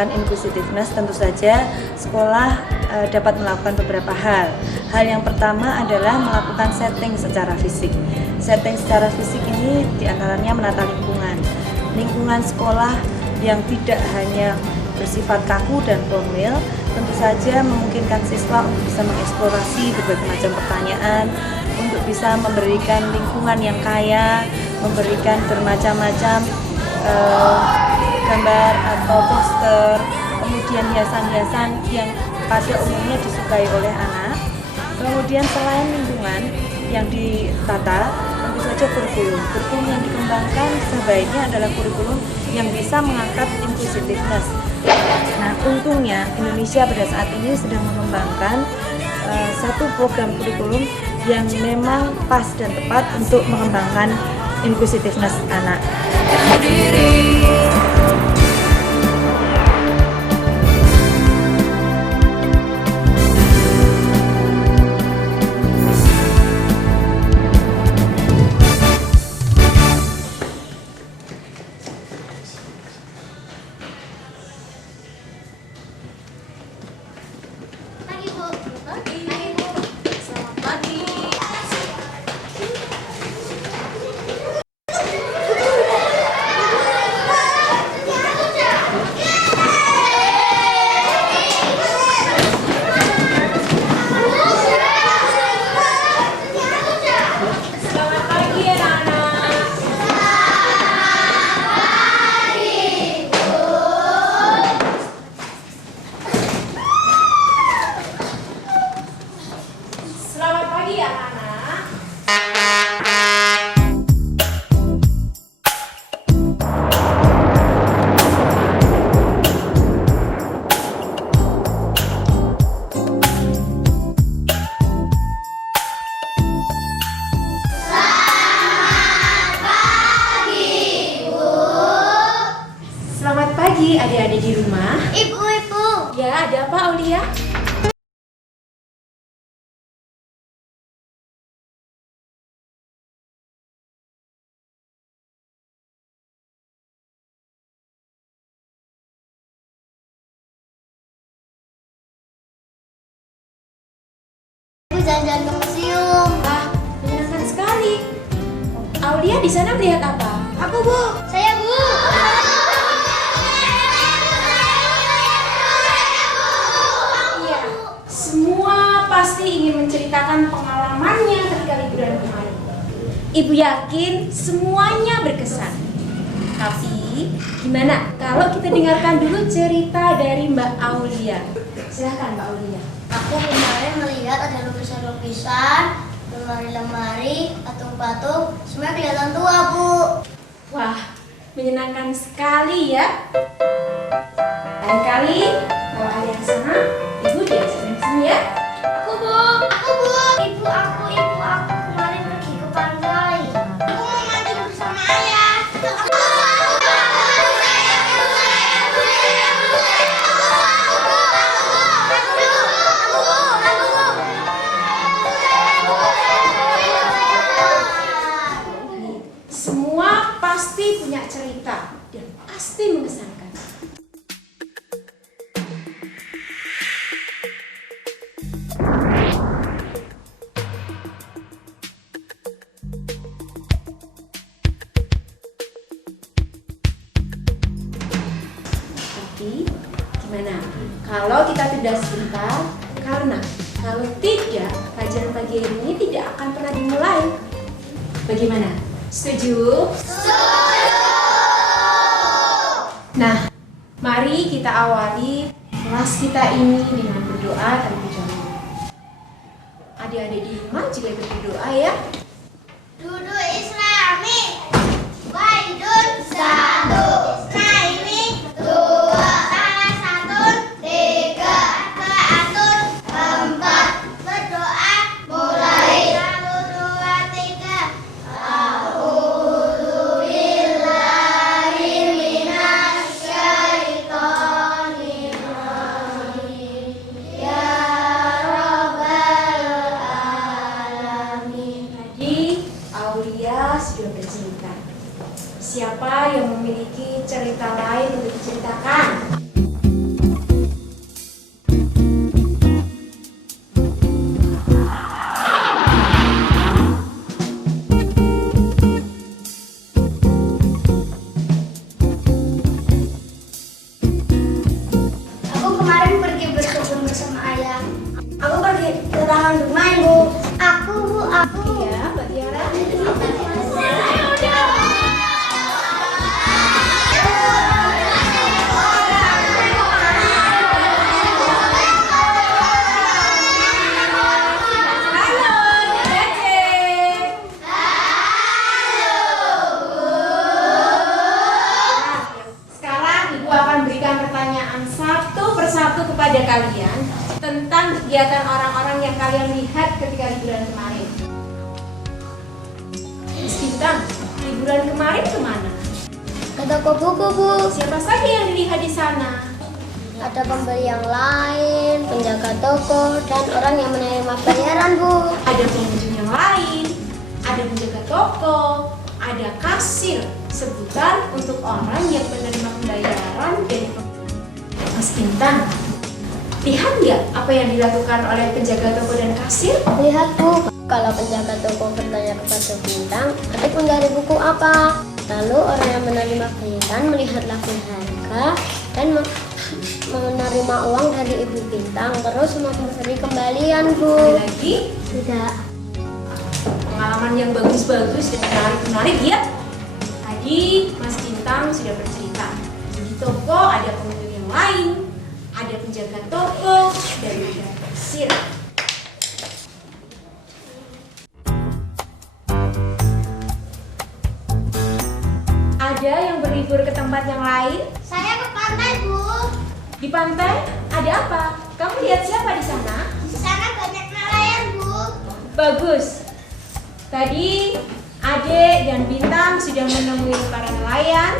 mengembangkan inclusiveness, tentu saja sekolah dapat melakukan beberapa hal. Hal yang pertama adalah melakukan setting secara fisik. Setting secara fisik ini diantaranya menata lingkungan. Lingkungan sekolah yang tidak hanya bersifat kaku dan formal, tentu saja memungkinkan siswa untuk bisa mengeksplorasi berbagai macam pertanyaan, untuk bisa memberikan lingkungan yang kaya, memberikan bermacam-macam gambar atau poster, kemudian hiasan-hiasan yang pada umumnya disukai oleh anak. Kemudian selain lingkungan yang ditata, tentu saja kurikulum. Kurikulum yang dikembangkan sebaiknya adalah kurikulum yang bisa mengangkat inclusiveness. Nah, untungnya Indonesia pada saat ini sedang mengembangkan satu program kurikulum yang memang pas dan tepat untuk mengembangkan inclusiveness anak. Selamat pagi adik-adik di rumah. Ibu. Ya, ada apa Aulia? Ibu jalan-jalan ke museum. Ah, menyenangkan sekali. Aulia di sana melihat apa? Aku, Bu. Saya, Bu. Iya, semua pasti ingin menceritakan pengalamannya ketika liburan kemarin. Ibu yakin semuanya berkesan. Tapi gimana kalau kita dengarkan dulu cerita dari Mbak Aulia? Silahkan Mbak Aulia. Aku kemarin melihat ada lukisan-lukisan, lemari-lemari, patung-patung, semuanya kelihatan tua, Bu. Wah, menyenangkan sekali ya. Lain kali kalau ada yang sana, Ibu diajarin di sini ya. Aku, Bu. Ibu aku kemarin pergi ke pantai. Aku mau mancing bersama ayah. Semua pasti punya cerita dan pasti mengesankan. Tapi gimana kalau kita tidak sebentar? Karena kalau tidak, kajian pagi ini tidak akan pernah dimulai. Bagaimana? Setuju? Nah, mari kita awali kelas kita ini dengan berdoa terlebih dahulu. Adik-adik di rumah juga ikut berdoa ya. Duduk Islami. Waidun satu. Islami dua. Salah satu. Tiga. Keatur. Empat. Berdoa mulai. Satu, dua, tiga. Tadi Aulia sudah bercerita. Siapa yang memiliki cerita lain untuk diceritakan? liburan kemarin kemana? Ke toko buku, Bu. Siapa saja yang dilihat di sana? Ada pembeli yang lain, penjaga toko, dan orang yang menerima bayaran, Bu. Ada pengunjung yang lain, ada penjaga toko, ada kasir. Sebutan untuk orang yang menerima pembayaran dari Mas Intan. Lihat nggak apa yang dilakukan oleh penjaga toko dan kasir? Lihat, Bu. Kalau penjaga toko bertanya kepada Bintang, adik mencari buku apa? Lalu orang yang menerima bayaran melihat label harga dan menerima uang dari Ibu Bintang, terus memberi kembalian, Bu. Ada lagi Tidak. pengalaman yang bagus-bagus dan menarik-menarik ya. Tadi Mas Bintang sudah bercerita. Di toko ada pengunjung yang lain, ada penjaga toko, dan ada kasir. Ada yang berlibur ke tempat yang lain? Saya ke pantai, Bu. Di pantai ada apa? Kamu lihat siapa di sana? Di sana banyak nelayan, Bu. Bagus. Tadi Adik dan Bintang sudah menemui para nelayan,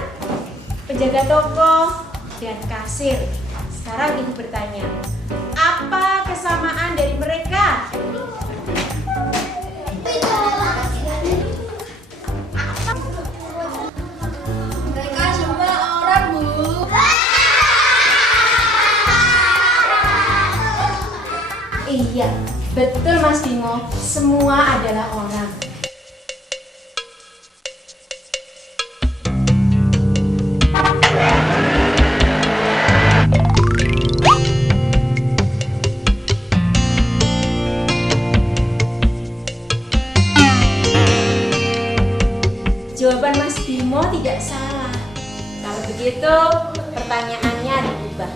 penjaga toko, dan kasir. Sekarang Ibu bertanya, apa kesamaan dari mereka? Mereka semua orang, Bu. Iya, betul Mas Bimo, semua adalah orang. Jawaban Mas Bimo tidak salah. Kalau begitu, pertanyaannya diubah.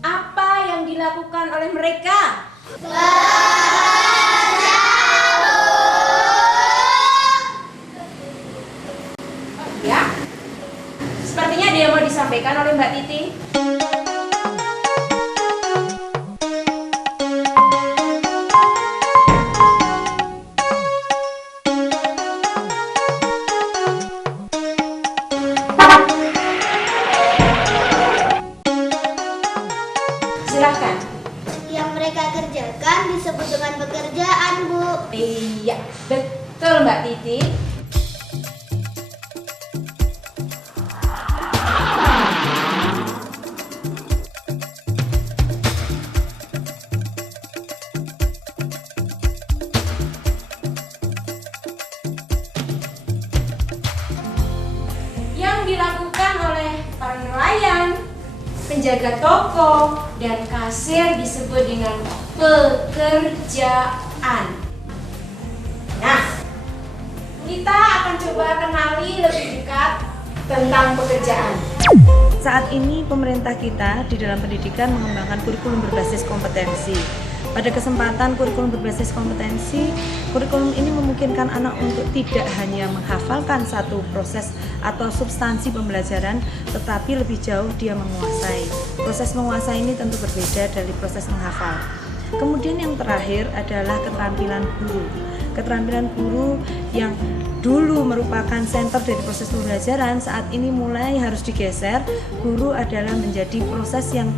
Apa yang dilakukan oleh mereka? Ya, sepertinya ada yang mau disampaikan oleh Mbak Titi. Silakan. Yang mereka kerjakan disebut dengan pekerjaan, Bu. Iya, betul Mbak Titi. Yang dilakukan oleh para nelayan, penjaga toko, dan kasir disebut dengan pekerjaan. Nah, kita akan coba kenali lebih dekat tentang pekerjaan. Saat ini pemerintah kita di dalam pendidikan mengembangkan kurikulum berbasis kompetensi. Pada kesempatan kurikulum berbasis kompetensi, kurikulum ini memungkinkan anak untuk tidak hanya menghafalkan satu proses atau substansi pembelajaran, tetapi lebih jauh dia menguasai. Proses menguasai ini tentu berbeda dari proses menghafal. Kemudian yang terakhir adalah keterampilan guru. Keterampilan guru yang dulu merupakan center dari proses pembelajaran, saat ini mulai harus digeser. Guru adalah menjadi proses yang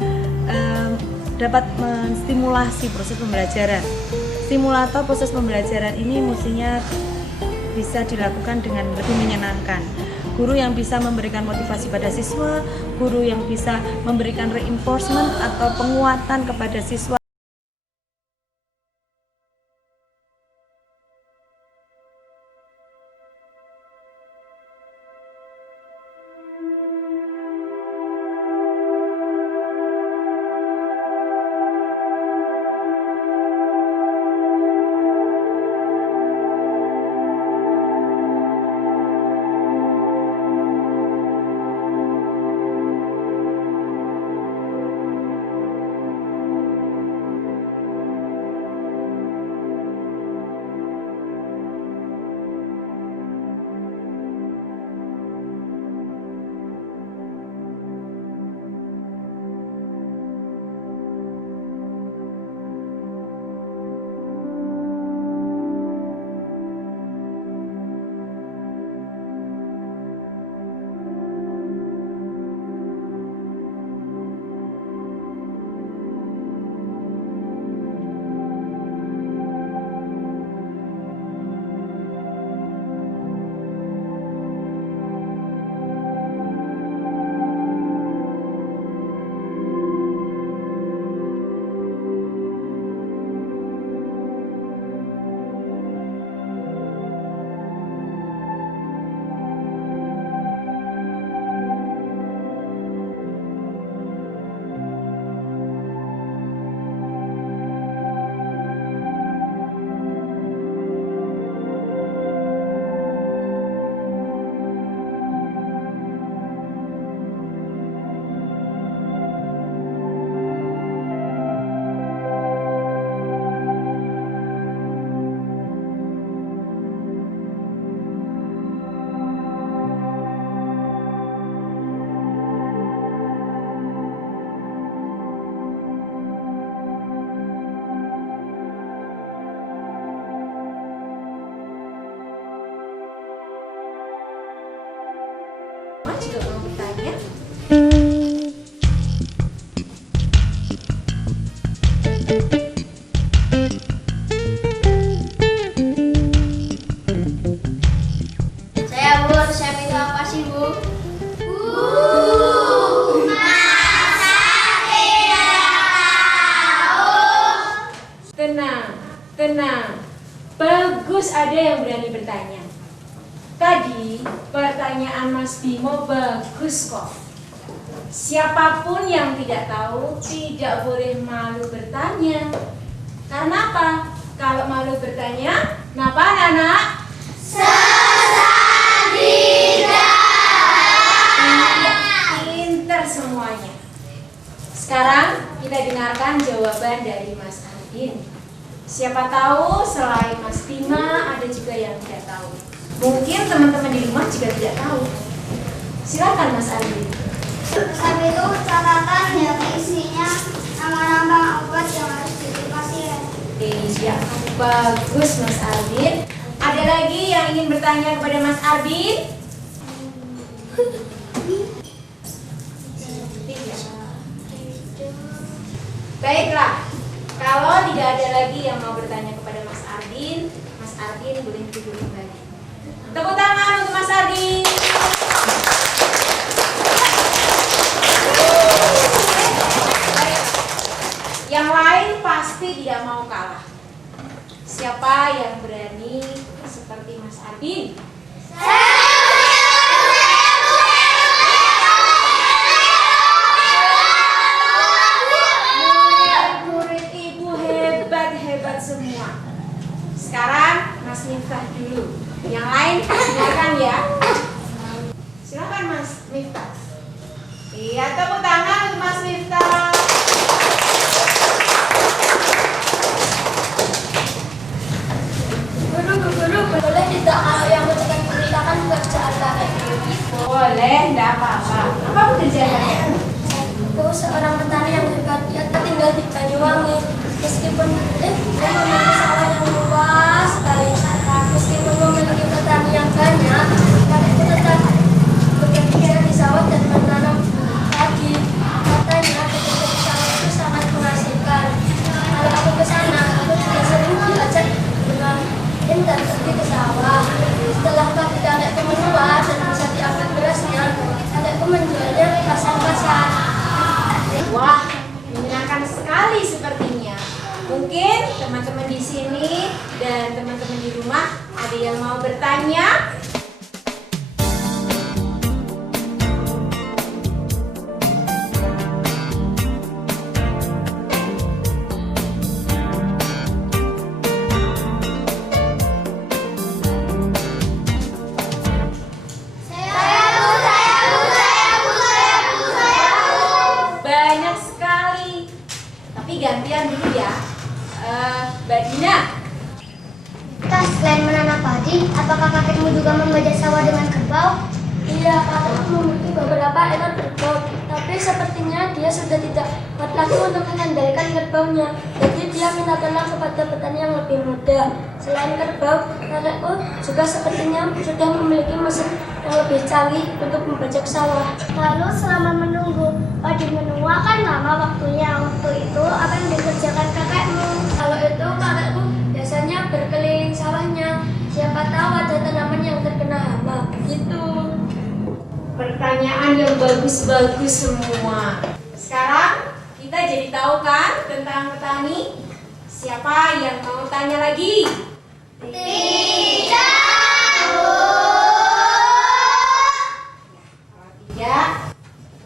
dapat menstimulasi proses pembelajaran. Stimulator proses pembelajaran ini mestinya bisa dilakukan dengan lebih menyenangkan. Guru yang bisa memberikan motivasi pada siswa, guru yang bisa memberikan reinforcement atau penguatan kepada siswa. untuk mau bertanya? Saya Bu, saya minta apa sih Bu? Tenang, tenang. Bagus ada yang berani bertanya. Tadi pertanyaan Mas Bimo bagus kok. Siapapun yang tidak tahu tidak boleh malu bertanya. Karena apa? Kalau malu bertanya, kenapa anak-anak? Iya, pinter semuanya. Sekarang kita dengarkan jawaban dari Mas Ardin. Siapa tahu selain Mas Bima ada juga yang tidak tahu. Mungkin teman-teman di rumah juga tidak tahu. Silakan Mas Ardin. Saat itu catatan ya isinya nama-nama obat yang harus diberi pasien. Iya, bagus Mas Ardin. Ada lagi yang ingin bertanya kepada Mas Ardin? Tidak. Baiklah, kalau tidak ada lagi yang mau bertanya kepada Mas Ardin boleh duduk kembali. Tepuk tangan untuk Mas Ardin. Yang lain pasti tidak mau kalah. Siapa yang berani seperti Mas Ardin? Murid Ibu hebat-hebat semua. Sekarang Mas Miftah dulu. Yang lain silakan ya. Silakan Mas Miftah. Iya, tepuk tangan untuk Mas Miftah. Guru, boleh tidak kalau yang menceritakan pekerjaan kakek? Boleh, enggak apa-apa. Apa pekerjaannya? Aku seorang petani yang hebat, dia tinggal di Banyuwangi. Meskipun dia memiliki sawah yang luas sekali, meskipun memiliki petani yang banyak, kakekku tetap bekerja di sawah dan menanam padi. Katanya bekerja di sawah itu sangat mengasihkan. Kalau aku ke sana, aku juga sering diajak dengan dan pergi ke sawah. Setelah padi kakekku menua dan bisa diambil berasnya, kakekku menjualnya ke pasar-pasar. Wah, menyenangkan sekali sepertinya. Mungkin teman-teman di sini dan teman-teman di rumah ada yang mau bertanya? Banyak sekali. Tapi gantian dulu ya. Mbak Dina. Tas selain menanam padi, apakah kakekmu juga membajak sawah dengan kerbau? Iya, kakekku memiliki beberapa ekor kerbau, tapi sepertinya dia sudah tidak kuat lagi untuk mengendalikan kerbaunya. Jadi dia minta tolong kepada petani yang lebih muda. Selain kerbau, kakekku juga sepertinya sudah memiliki mesin yang lebih canggih untuk membajak sawah. Lalu selama menunggu padi menua kan lama waktunya. Waktu itu apa yang dikerjakan kakekmu? Kalau itu kakekku biasanya berkeliling sawahnya. Siapa tahu ada tanaman yang terkena hama. Begitu. Pertanyaan yang bagus-bagus semua. Sekarang kita jadi tahu kan tentang petani? Siapa yang mau tanya lagi? Tidak. Kalau tidak,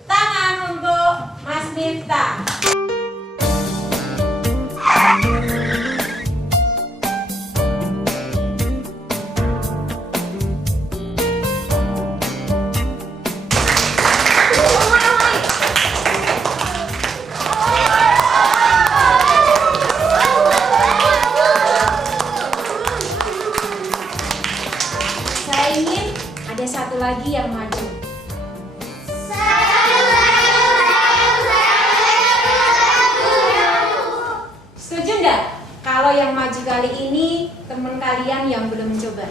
tangan untuk Mas Miftah. Saya ingin ada satu lagi yang maju. Setuju nggak? Kalau yang maju kali ini teman kalian yang belum mencoba.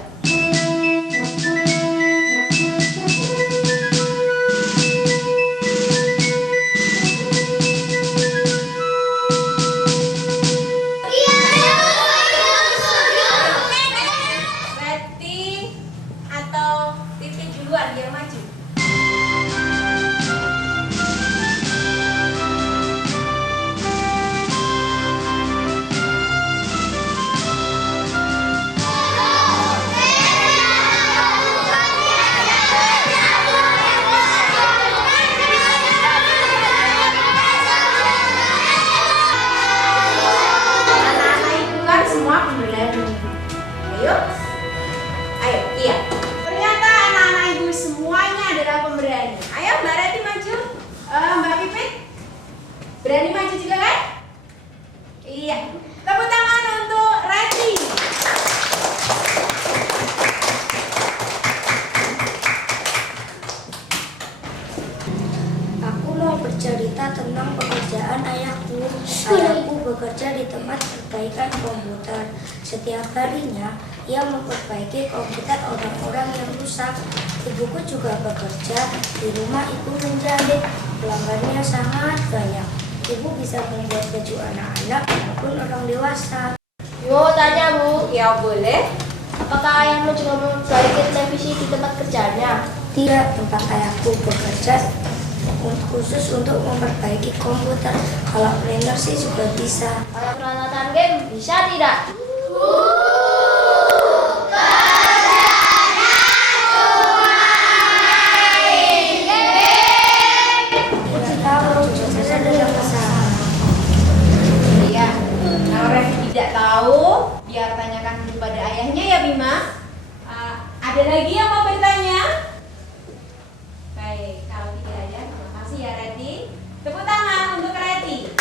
lagi yang maju. Anak-anak itu kan semua pemberani. Ayo. Ayo, iya. Ternyata anak-anak ibu semuanya adalah pemberani. Ayo Mbak Reti maju. Mbak Pipit, berani maju juga kan? Iya. Tepuk tangan untuk Reti. Aku mau bercerita tentang pekerjaan ayahku. Ayahku bekerja di tempat perbaikan komputer. Setiap harinya, ia memperbaiki komputer orang-orang yang rusak. Ibuku juga bekerja di rumah ibu menjahit. Pelanggannya sangat banyak. Ibu bisa membuat baju anak-anak maupun orang dewasa. Mau tanya Bu, Ya boleh. apakah ayahmu juga memperbaiki televisi di tempat kerjanya? Tidak, tempat ayahku bekerja khusus untuk memperbaiki komputer. Kalau printer sih juga bisa. Kalau peralatan game bisa tidak? Tidak tahu, saya tidak masalah. Iya. Kalau Reti tidak tahu, biar tanyakan dulu pada ayahnya ya Bima. Ada lagi yang mau bertanya? Baik, kalau tidak ada, terima kasih ya Reti. Tepuk tangan untuk Reti.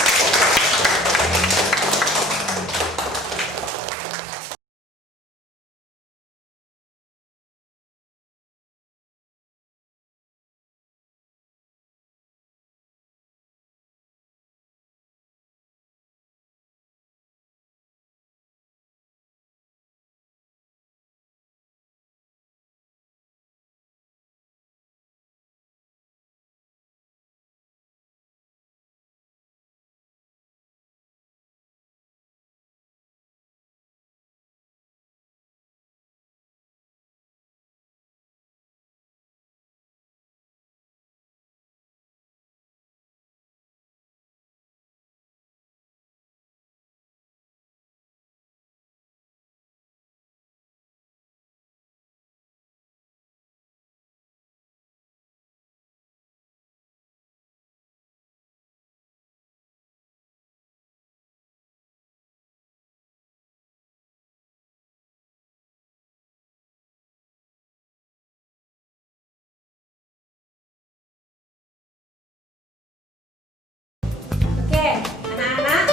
Oke, anak-anak,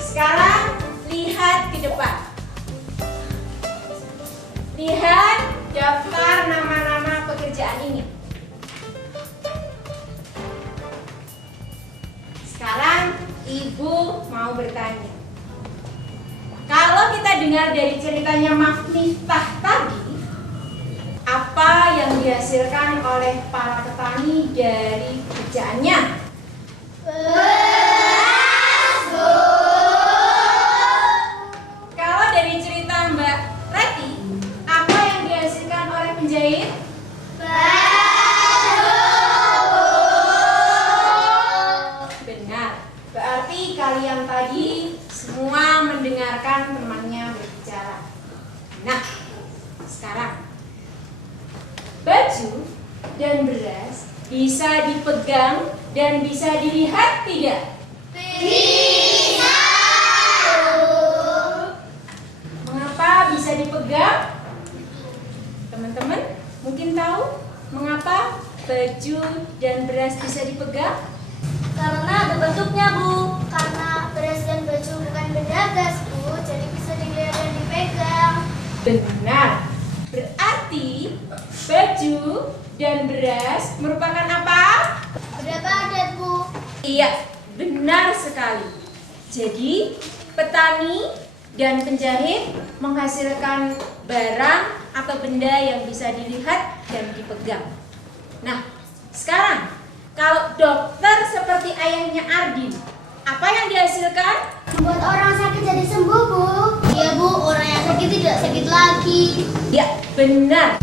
sekarang lihat ke depan. Lihat daftar nama-nama pekerjaan ini. Sekarang Ibu mau bertanya. Kalau kita dengar dari ceritanya Miftah tadi, apa yang dihasilkan oleh para petani dari pekerjaannya? Kalau dari cerita Mbak Reti, apa yang dihasilkan oleh penjahit? Benar. Berarti kalian tadi semua mendengarkan temannya berbicara. Nah, sekarang baju dan beras bisa dipegang dan bisa dilihat tidak? Mengapa bisa dipegang? Teman-teman mungkin tahu mengapa baju dan beras bisa dipegang? Karena ada bentuknya, Bu. Karena beras dan baju bukan benda gas, Bu. Jadi bisa dilihat dan dipegang. Benar. Berarti baju dan beras merupakan apa? Benda padat, Bu. Iya, benar sekali. Jadi, petani dan penjahit menghasilkan barang atau benda yang bisa dilihat dan dipegang. Nah, sekarang kalau dokter seperti ayahnya Ardin, apa yang dihasilkan? Membuat orang sakit jadi sembuh, Bu. Iya, Bu. Orang yang sakit tidak sakit lagi. Ya, benar.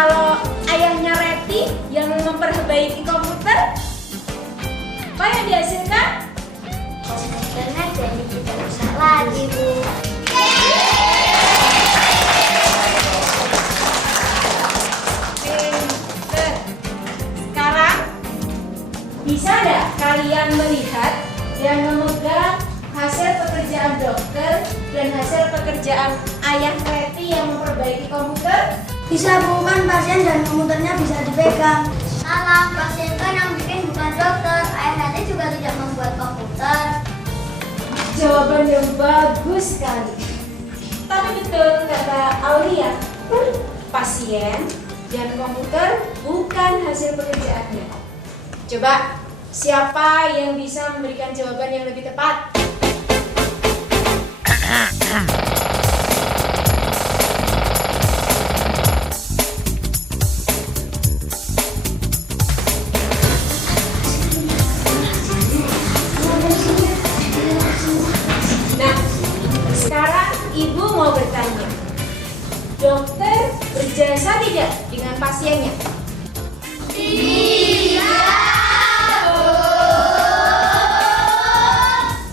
Kalau ayahnya Reti yang memperbaiki komputer, apa yang dihasilkan? Komputernya jadi tidak rusak lagi, Bu. Pinter. Sekarang bisa nggak kalian melihat dan memegang hasil pekerjaan dokter dan hasil pekerjaan ayah Reti yang memperbaiki komputer? Bisa Bu, kan pasien dan komputernya bisa dipegang. Salah, pasien kan yang bikin bukan dokter. Ayah nanti juga tidak membuat komputer. Jawaban yang bagus sekali. Tapi betul kata Aulia, pasien dan komputer bukan hasil pekerjaannya. Coba, siapa yang bisa memberikan jawaban yang lebih tepat? Nah, sekarang Ibu mau bertanya, dokter berjasa tidak dengan pasiennya?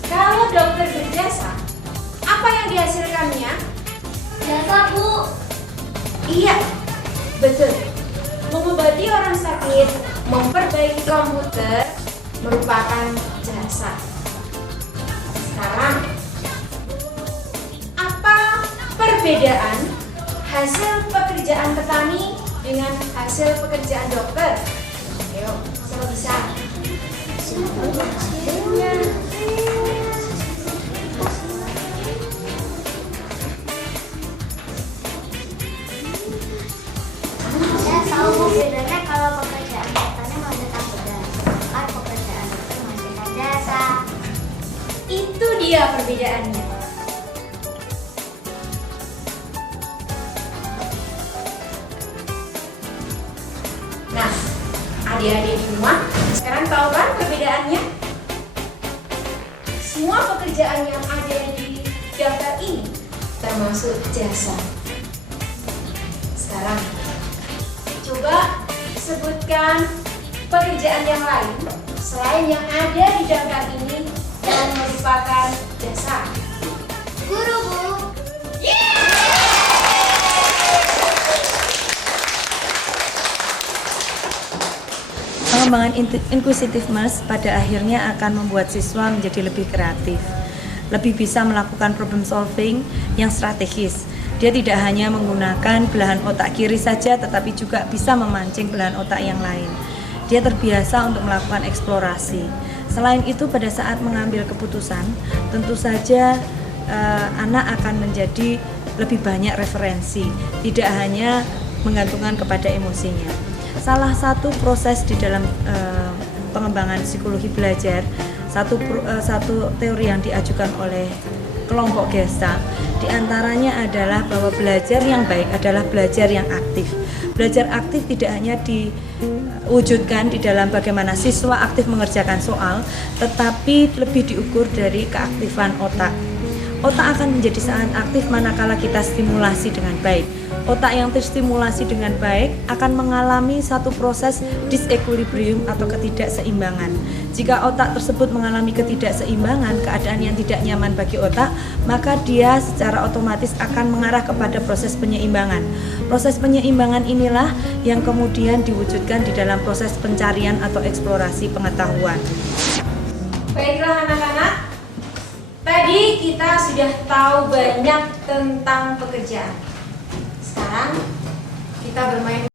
Kalau dokter berjasa, apa yang dihasilkannya? Jasa, Bu. Iya, betul. Mengobati orang sakit, memperbaiki komputer merupakan jasa. Sekarang, apa perbedaan hasil pekerjaan petani dengan hasil pekerjaan dokter? Ayo, siapa bisa? Saya tahu, Bu, bedanya kalau pekerjaan petani menghasilkan beras, kan pekerjaan dokter menghasilkan jasa. Itu dia perbedaannya. Nah, adik-adik di rumah, sekarang tahu kan perbedaannya? Semua pekerjaan yang ada di daftar ini termasuk jasa. Sekarang, coba sebutkan pekerjaan yang lain selain yang ada di daftar ini dan merupakan jasa. Guru, Bu. Pengembangan inquisitiveness pada akhirnya akan membuat siswa menjadi lebih kreatif, lebih bisa melakukan problem solving yang strategis. Dia tidak hanya menggunakan belahan otak kiri saja, tetapi juga bisa memancing belahan otak yang lain. Dia terbiasa untuk melakukan eksplorasi. Selain itu, pada saat mengambil keputusan, tentu saja anak akan menjadi lebih banyak referensi, tidak hanya menggantungkan kepada emosinya. Salah satu proses di dalam pengembangan psikologi belajar, satu teori yang diajukan oleh kelompok Gestalt, diantaranya adalah bahwa belajar yang baik adalah belajar yang aktif. Belajar aktif tidak hanya diwujudkan di dalam bagaimana siswa aktif mengerjakan soal, tetapi lebih diukur dari keaktifan otak. Otak akan menjadi sangat aktif manakala kita stimulasi dengan baik. Otak yang terstimulasi dengan baik akan mengalami satu proses disequilibrium atau ketidakseimbangan. Jika otak tersebut mengalami ketidakseimbangan, keadaan yang tidak nyaman bagi otak, maka dia secara otomatis akan mengarah kepada proses penyeimbangan. Proses penyeimbangan inilah yang kemudian diwujudkan di dalam proses pencarian atau eksplorasi pengetahuan. Baiklah anak-anak, tadi kita sudah tahu banyak tentang pekerjaan. Sekarang kita bermain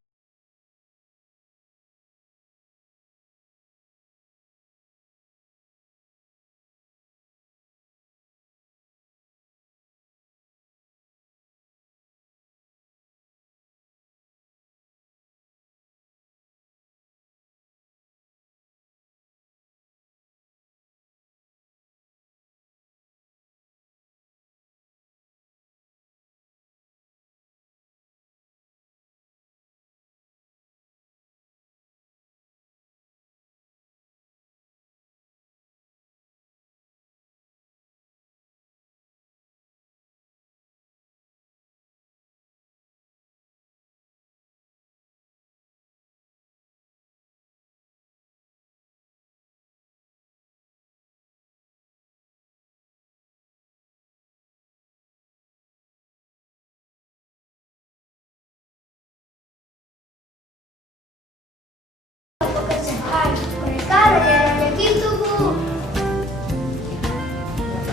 Mereka raja-raja gitu, Bu.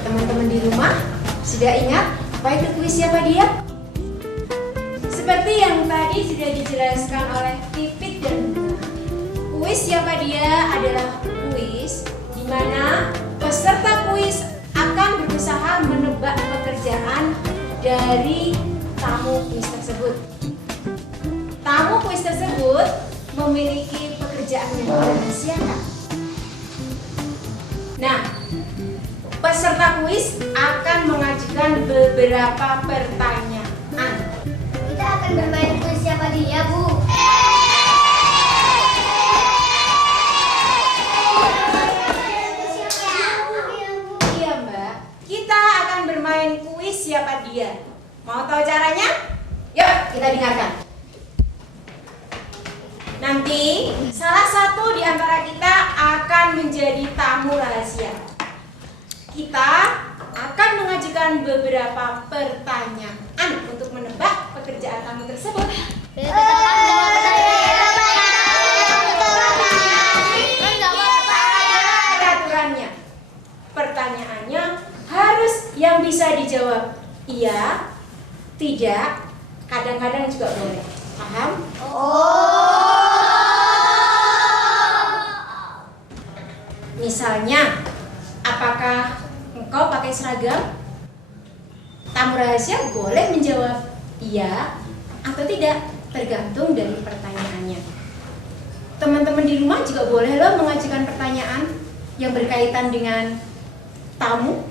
Teman-teman di rumah sudah ingat apa itu kuis siapa dia? Seperti yang tadi sudah dijelaskan oleh Pipit dan Bunga. Kuis siapa dia adalah kuis di mana peserta kuis akan berusaha menebak pekerjaan dari tamu kuis tersebut. Tamu kuis tersebut memiliki pekerjaan yang dirahasiakan. Nah, peserta kuis akan mengajukan beberapa pertanyaan. Kita akan bermain kuis siapa dia, Bu. Iya, Mbak. Kita akan bermain kuis siapa dia. Mau tahu caranya? Yuk, kita dengarkan. Nanti salah satu di antara kita akan menjadi tamu rahasia. Kita akan mengajukan beberapa pertanyaan untuk menebak pekerjaan tamu tersebut. Ada aturannya. Pertanyaannya harus yang bisa dijawab iya, tidak, kadang-kadang juga boleh. Paham? Misalnya, apakah engkau pakai seragam? Tamu rahasia boleh menjawab iya atau tidak, tergantung dari pertanyaannya. Teman-teman di rumah juga boleh loh mengajukan pertanyaan yang berkaitan dengan tamu.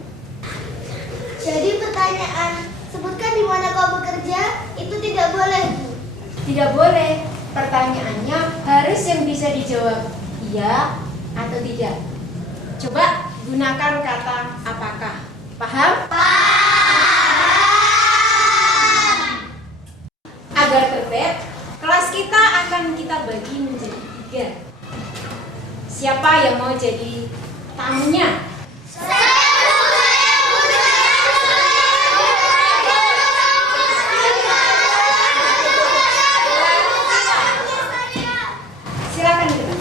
Jadi pertanyaan, sebutkan di mana kau bekerja, itu tidak boleh, Bu. Tidak boleh. Pertanyaannya harus yang bisa dijawab iya atau tidak. Coba gunakan kata apakah. Paham? Agar tertib, kelas kita akan kita bagi menjadi 3. Siapa yang mau jadi tamunya? Silakan kita.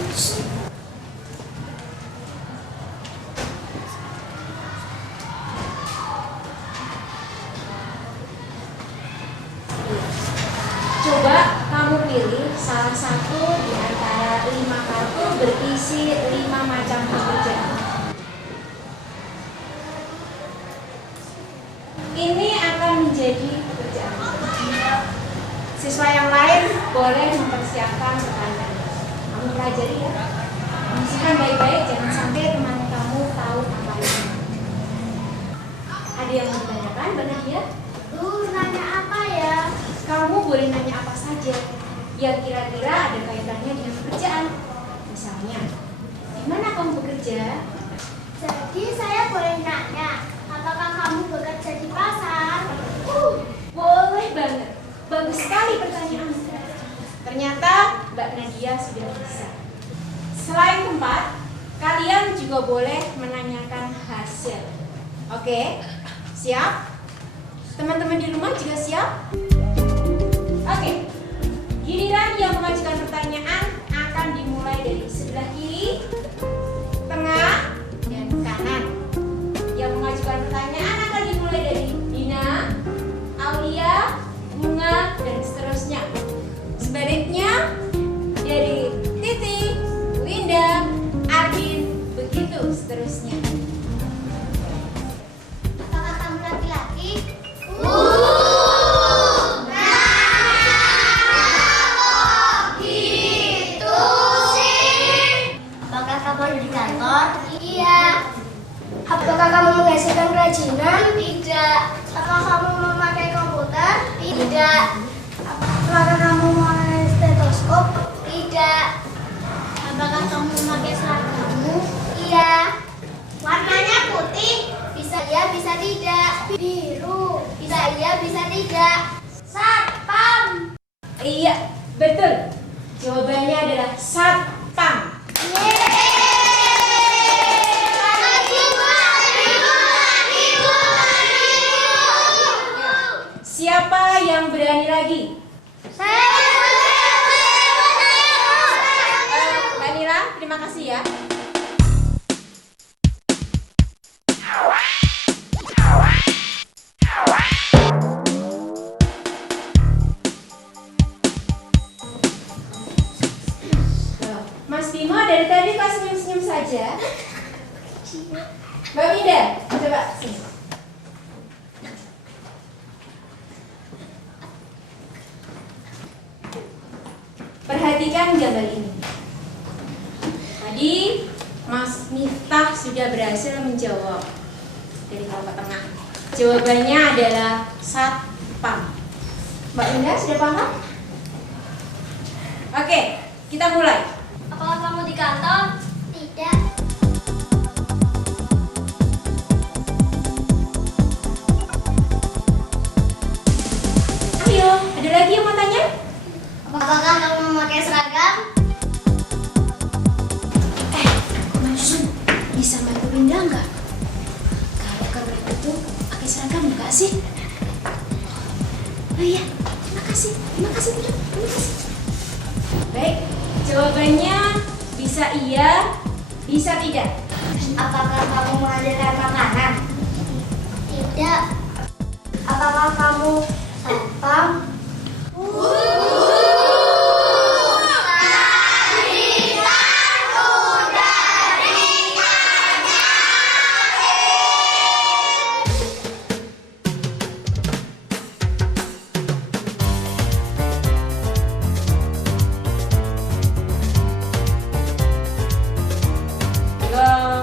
Coba kamu pilih salah satu di antara 5 kartu berisi 5 macam pekerjaan. Ini akan menjadi pekerjaan. Siswa yang lain boleh mempersiapkan pertanyaan. Kamu pelajari ya. Pastikan baik-baik, jangan sampai teman kamu tahu apa itu. Ada yang mau ditanyakan, Mbak Nadia? Nanya apa ya? Kamu boleh nanya apa saja yang kira-kira ada kaitannya dengan pekerjaan. Misalnya, di mana kamu bekerja? Jadi saya boleh nanya, apakah kamu bekerja di pasar? Boleh banget. Bagus sekali pertanyaan. Ternyata Mbak Nadia sudah bisa. Selain tempat, kalian juga boleh menanyakan hasil. Oke, siap? Teman-teman di rumah juga siap? Oke, giliran yang mengajukan pertanyaan akan dimulai dari sebelah kiri, tengah, dan kanan. Yang mengajukan pertanyaan akan dimulai dari Dina, Aulia, Bunga, dan seterusnya. Sebaliknya dari Titi, Winda, Ardin, begitu seterusnya. Apakah kamu laki-laki? Apakah kamu ada di kantor? Iya. Apakah kamu menghasilkan kerajinan? Tidak. Apakah kamu memakai komputer? Tidak. Apakah kamu memakai stetoskop? Tidak. Apakah kamu memakai seragammu? Iya. Warnanya putih? Bisa iya, bisa tidak. Biru? Bisa iya, bisa tidak. Satpam. Iya, betul. Jawabannya adalah satpam. Siapa yang berani lagi? Mbak Nila, terima terima kasih ya. Mas Bimo dari tadi kok senyum-senyum saja? Mbak Mida, coba sini. Perhatikan gambar ini. Tadi Mas Miftah sudah berhasil menjawab dari kelompok tengah. Jawabannya adalah satpam. Mbak Indah sudah paham? Oke, kita mulai. Apakah kamu di kantor? Tidak. Ayo, ada lagi yang mau tanya? Apakah kamu memakai seragam? Masun, bisa bantu pindah nggak? Kalau kamu itu pakai seragam nggak sih? Oh iya, terima kasih, terima kasih. Baik, jawabannya bisa iya, bisa tidak. Apakah kamu menghadirkan makanan? Tidak. Apakah kamu satpam?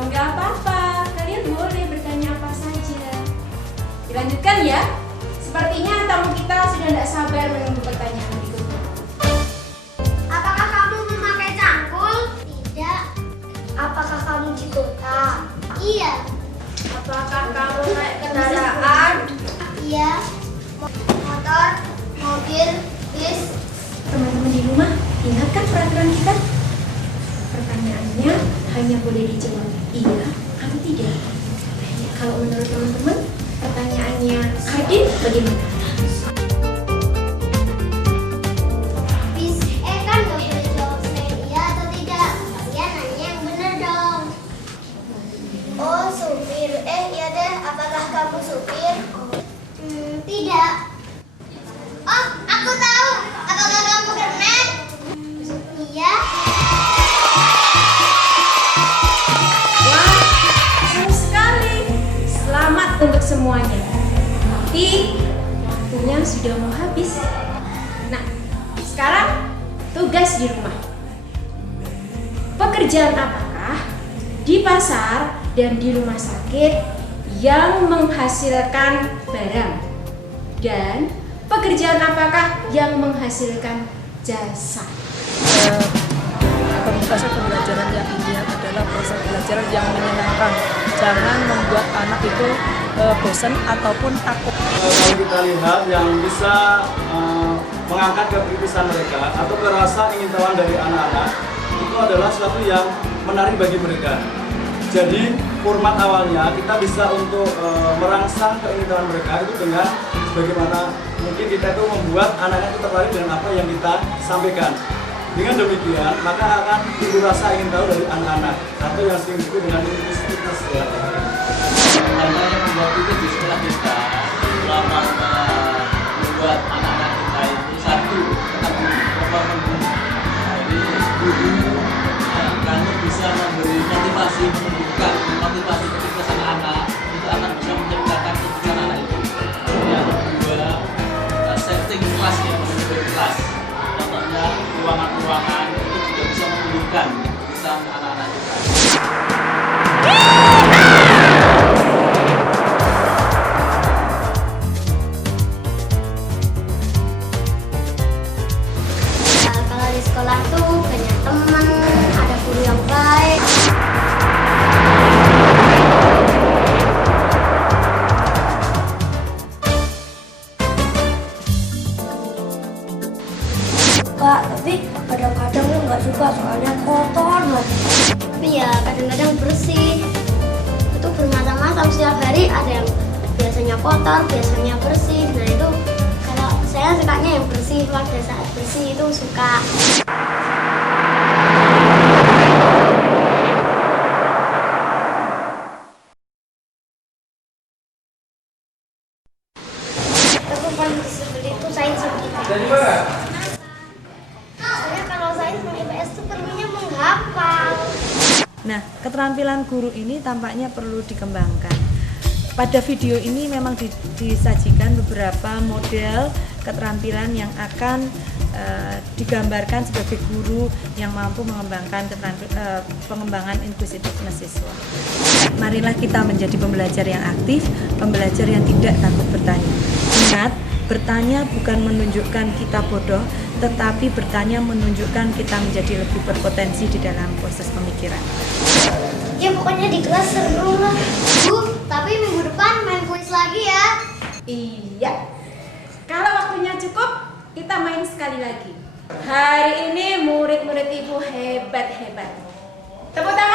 Nggak apa-apa, kalian boleh bertanya apa saja. Dilanjutkan ya. Sepertinya tamu kita sudah tidak sabar menunggu pertanyaan berikutnya. Apakah kamu memakai cangkul? Tidak. Apakah kamu di kota? Iya. Apakah kamu naik kendaraan? Iya. Motor, mobil, bis. Teman-teman di rumah, ingatkan peraturan kita. Pertanyaannya hanya boleh dijawab iya atau tidak. Kalau menurut teman-teman, pertanyaannya Kardin bagaimana? Bis, kan gak boleh jawab selain iya atau tidak. Kalian nanya yang benar dong. Oh, supir. Iya deh. Apakah kamu supir? Tidak. Oh, aku tahu. Apakah kamu kernet? Iya. Wah, seru sekali. Selamat untuk semuanya. Tapi waktunya sudah mau habis. Nah, sekarang tugas di rumah. Pekerjaan apakah di pasar dan di rumah sakit yang menghasilkan barang? Dan pekerjaan apakah yang menghasilkan jasa? Proses pembelajaran yang ideal adalah proses pembelajaran yang menyenangkan. Jangan membuat anak itu bosan ataupun takut. Kalau kita lihat yang bisa mengangkat kekritisan mereka atau rasa ingin tahu dari anak-anak, itu adalah sesuatu yang menarik bagi mereka. Jadi format awalnya kita bisa untuk merangsang keinginan mereka itu dengan bagaimana mungkin kita itu membuat anak-anak itu tertarik dengan apa yang kita sampaikan. Dengan demikian, maka akan timbul rasa ingin tahu dari anak-anak atau yang sering disebut dengan inquisitiveness ya. Karena yang membuat itu di sekolah kita selama membuat anak-anak kita itu satu tetap berkomitmen. Jadi guru kami bisa memberi motivasi, menunjukkan motivasi ketika anak-anak itu akan bisa menciptakan kebutuhan anak itu. Yang kedua, setting kelas ya, menunjukkan kelas. Contohnya ruangan-ruangan itu juga bisa menunjukkan kebutuhan anak-anak kita. Kalau di sekolah tuh banyak teman, ada guru yang baik. Kak, tapi kadang-kadang lu nggak suka soalnya kotor banget. Tapi ya kadang-kadang bersih. Itu bermacam-macam, setiap hari ada yang biasanya kotor, biasanya bersih. Nah itu kalau saya sukanya yang bersih, pada saat bersih itu suka. Nah, keterampilan guru ini tampaknya perlu dikembangkan. Pada video ini memang disajikan beberapa model keterampilan yang akan digambarkan sebagai guru yang mampu mengembangkan pengembangan inklusivitas siswa. Marilah kita menjadi pembelajar yang aktif, pembelajar yang tidak takut bertanya. Ingat, bertanya bukan menunjukkan kita bodoh, tetapi bertanya menunjukkan kita menjadi lebih berpotensi di dalam proses pemikiran. Ya pokoknya di kelas seru lah. Bu, tapi minggu depan main kuis lagi ya. Iya. Kalau waktunya cukup, kita main sekali lagi. Hari ini murid-murid ibu hebat-hebat. Tepuk tangan.